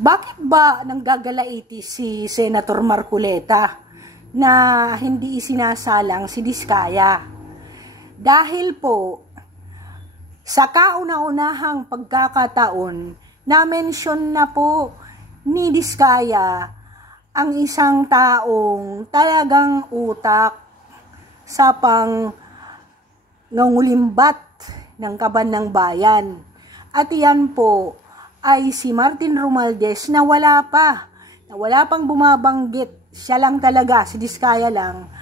Bakit ba nanggagalaiti si Senator Marcoleta na hindi isinasalang si Diskaya? Dahil po sa kauna-unahang pagkakataon, na-mention na po ni Diskaya ang isang taong talagang utak sa pangangulimbat ng kaban ng bayan. At iyan po ay si Martin Romualdez na wala pang bumabanggit. Siya lang talaga, si Diskaya lang,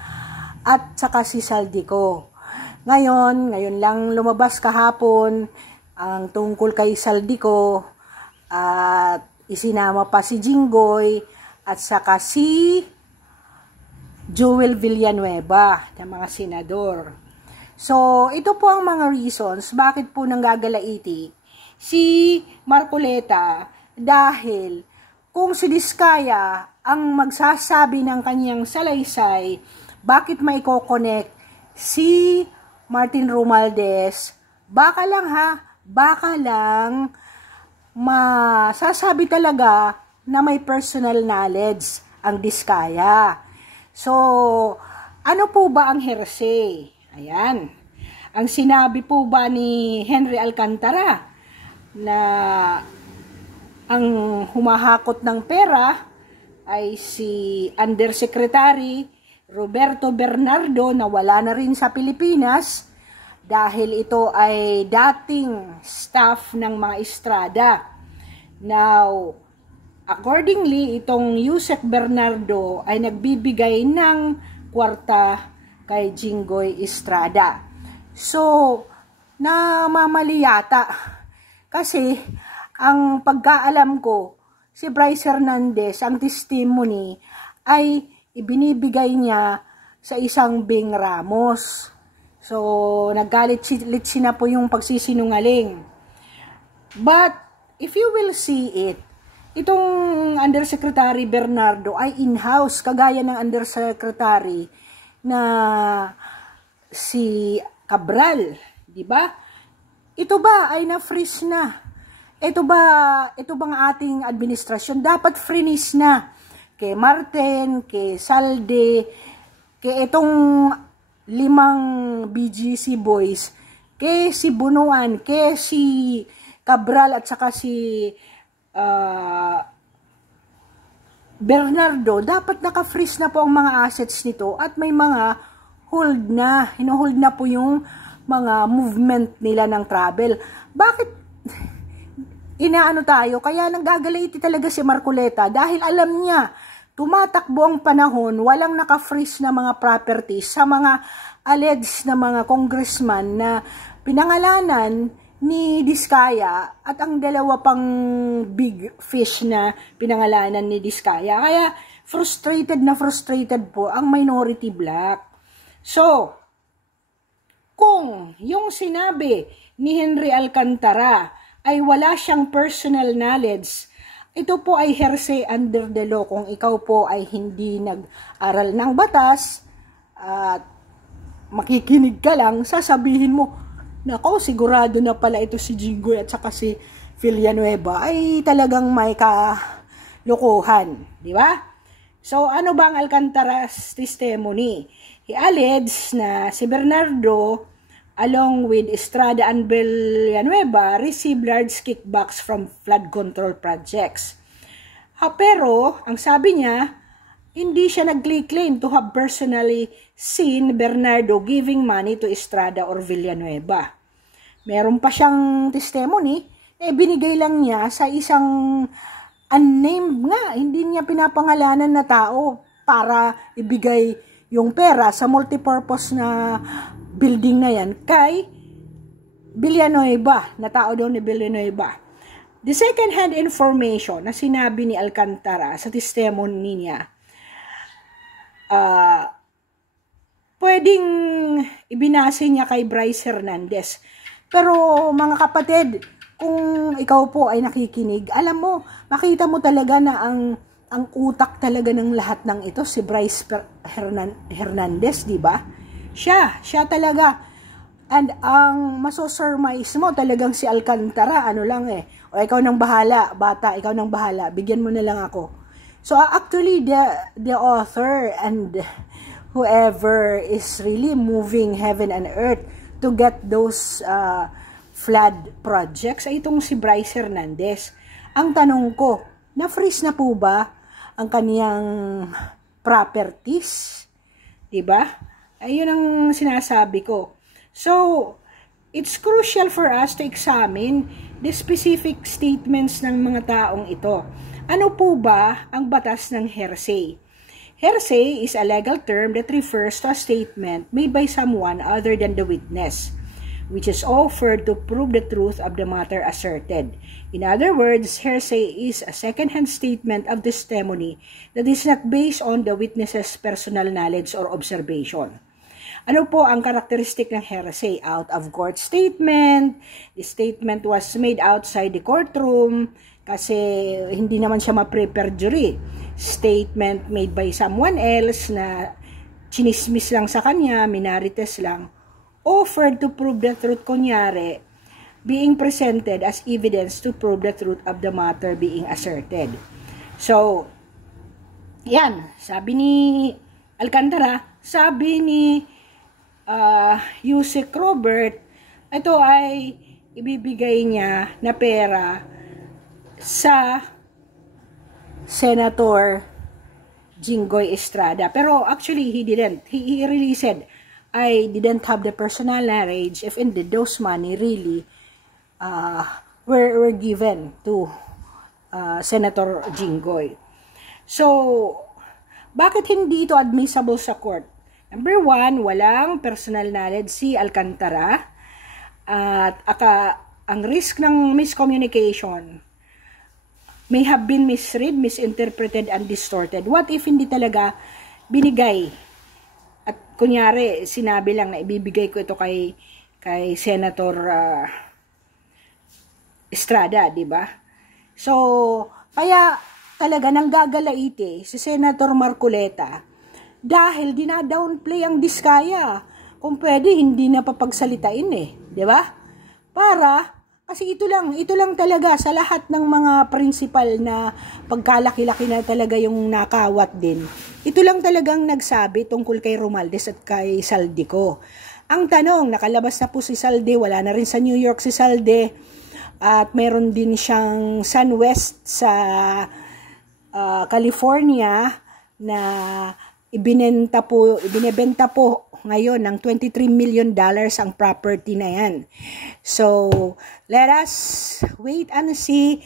at saka si Saldico. Ngayon lang lumabas kahapon ang tungkol kay Saldico, at isinama pa si Jinggoy at saka si Joel Villanueva ng mga senador. So, ito po ang mga reasons bakit po nanggagalaiti si Marcoleta, dahil kung si Diskaya ang magsasabi ng kanyang salaysay, bakit may ko-connect si Martin Romualdez? Baka lang masasabi talaga na may personal knowledge ang Diskaya. So, ano po ba ang hearsay? Ayan. Ang sinabi po ba ni Henry Alcantara na ang humahakot ng pera ay si Undersecretary Roberto Bernardo na wala na rin sa Pilipinas dahil ito ay dating staff ng mga Estrada. Now, accordingly, itong Yusek Bernardo ay nagbibigay ng kwarta kay Jinggoy Estrada. So, namamali yata. Kasi, ang pagkaalam ko, si Bryce Hernandez, ang testimony, ay ibinibigay niya sa isang Bing Ramos. So, naggalit na po yung pagsisinungaling. But, if you will see it, itong Undersecretary Bernardo ay in-house, kagaya ng Undersecretary na si Cabral, di ba? Ito ba ay na-freeze na? Ito bang ating administrasyon dapat freeze na? Kay Martin, kay Salde, kay itong 5 BGC boys, kay si Bunuan, kay si Cabral at saka si Bernardo, dapat naka-freeze na po ang mga assets nito at may mga hinuhold na po yung mga movement nila ng travel. Bakit inaano tayo? Kaya nanggagalaiti talaga si Marcoleta dahil alam niya, tumatakbo ang panahon, walang naka-freeze na mga properties sa mga alleged na mga congressman na pinangalanan ni Diskaya at ang dalawa pang big fish na pinangalanan ni Diskaya. Kaya frustrated po ang minority black. So, kung yung sinabi ni Henry Alcantara ay wala siyang personal knowledge, ito po ay hearsay under the law. Kung ikaw po ay hindi nag-aral ng batas at makikinig ka lang, sasabihin mo, nako, sigurado na pala ito si Jinggoy at saka si Villanueva ay talagang may kalukuhan, di ba? So, ano ba ang Alcantara's testimony? He alleged na si Bernardo, along with Estrada and Villanueva, received large kickbacks from flood control projects. Pero, ang sabi niya, hindi siya nag-claim to have personally seen Bernardo giving money to Estrada or Villanueva. Meron pa siyang testimony, binigay lang niya sa isang unnamed nga, hindi niya pinapangalanan na tao para ibigay yung pera sa multipurpose na building na yan kay Villanueva, na tao daw ni Villanueva. The second-hand information na sinabi ni Alcantara sa testimony niya, pwedeng ibinase niya kay Bryce Hernandez. Pero mga kapatid, kung ikaw po ay nakikinig, alam mo, makita mo talaga na ang utak talaga ng lahat ng ito, si Bryce Hernandez, di ba? Siya talaga. And ang masosurmise mo talagang si Alcantara, ano lang o ikaw nang bahala, bata, ikaw nang bahala, bigyan mo na lang ako. So actually, the author and whoever is really moving heaven and earth to get those flood projects ay itong si Bryce Hernandez. Ang tanong ko, na-freeze na po ba ang kaniyang properties? Diba? Ayun ang sinasabi ko. So, it's crucial for us to examine the specific statements ng mga taong ito. Ano po ba ang batas ng hearsay? Hearsay is a legal term that refers to a statement made by someone other than the witness, which is offered to prove the truth of the matter asserted. In other words, hearsay is a second-hand statement of testimony that is not based on the witness's personal knowledge or observation. Ano po ang karakteristik ng hearsay? Out of court statement. The statement was made outside the courtroom kasi hindi naman siya ma-perjury. Statement made by someone else na chinismis lang sa kanya, minarites lang, offered to prove the truth, kunyari, being presented as evidence to prove the truth of the matter being asserted. So, yan, sabi ni Alcantara, sabi ni Yusek Robert, ito ay ibibigay niya na pera sa Senator Jinggoy Estrada. Pero actually, he didn't. He really said, I didn't have the personal knowledge if indeed those money really were given to Senator Jinggoy. So, bakit hindi ito admissible sa court? Number one, walang personal knowledge si Alcantara at ang risk ng miscommunication may have been misread, misinterpreted, and distorted. What if hindi talaga binigay? At kunyari, sinabi lang na ibibigay ko ito kay Senator Estrada, di ba? So, kaya talaga nanggagalaite si Senator Marcoleta dahil dina-downplay ang Diskaya. Kung pwede, hindi na papagsalitain di ba? Kasi ito lang talaga sa lahat ng mga principal na pagkalaki-laki na talaga yung nakawat din. Ito lang talagang nagsabi tungkol kay Romualdez at kay Saldico. Ang tanong, nakalabas na po si Salde, wala na rin sa New York si Salde, at meron din siyang SunWest sa California na ibinebenta po ngayon ng $23 million ang property na yan. So, let us wait and see.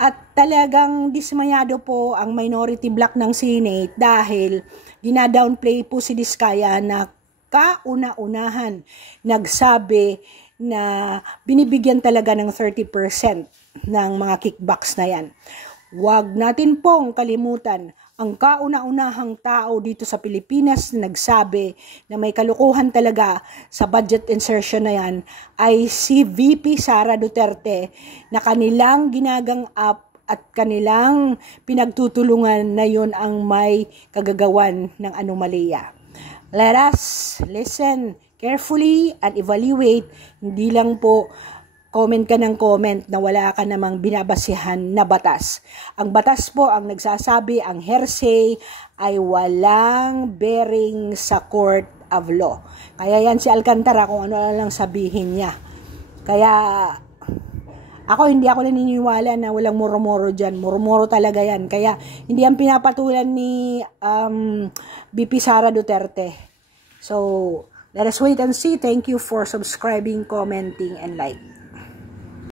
At talagang dismayado po ang minority bloc ng Senate dahil dinadownplay po si Diskaya na kauna-unahan nagsabi na binibigyan talaga ng 30% ng mga kickbacks na yan. Huwag natin pong kalimutan ang kauna-unahang tao dito sa Pilipinas na nagsabi na may kalukuhan talaga sa budget insertion na yan ay si VP Sara Duterte na kanilang ginagang up at kanilang pinagtutulungan na yun ang may kagagawan ng anomalya. Let us listen carefully and evaluate, hindi lang po comment ka ng comment na wala ka namang binabasihan na batas. Ang batas po ang nagsasabi, ang hearsay ay walang bearing sa court of law. Kaya yan si Alcantara kung ano lang sabihin niya. Kaya hindi ako naniniwala na walang moro-moro dyan. Moro-moro talaga yan. Kaya hindi yan pinapatulan ni VP Sara Duterte. So, let us wait and see. Thank you for subscribing, commenting, and like.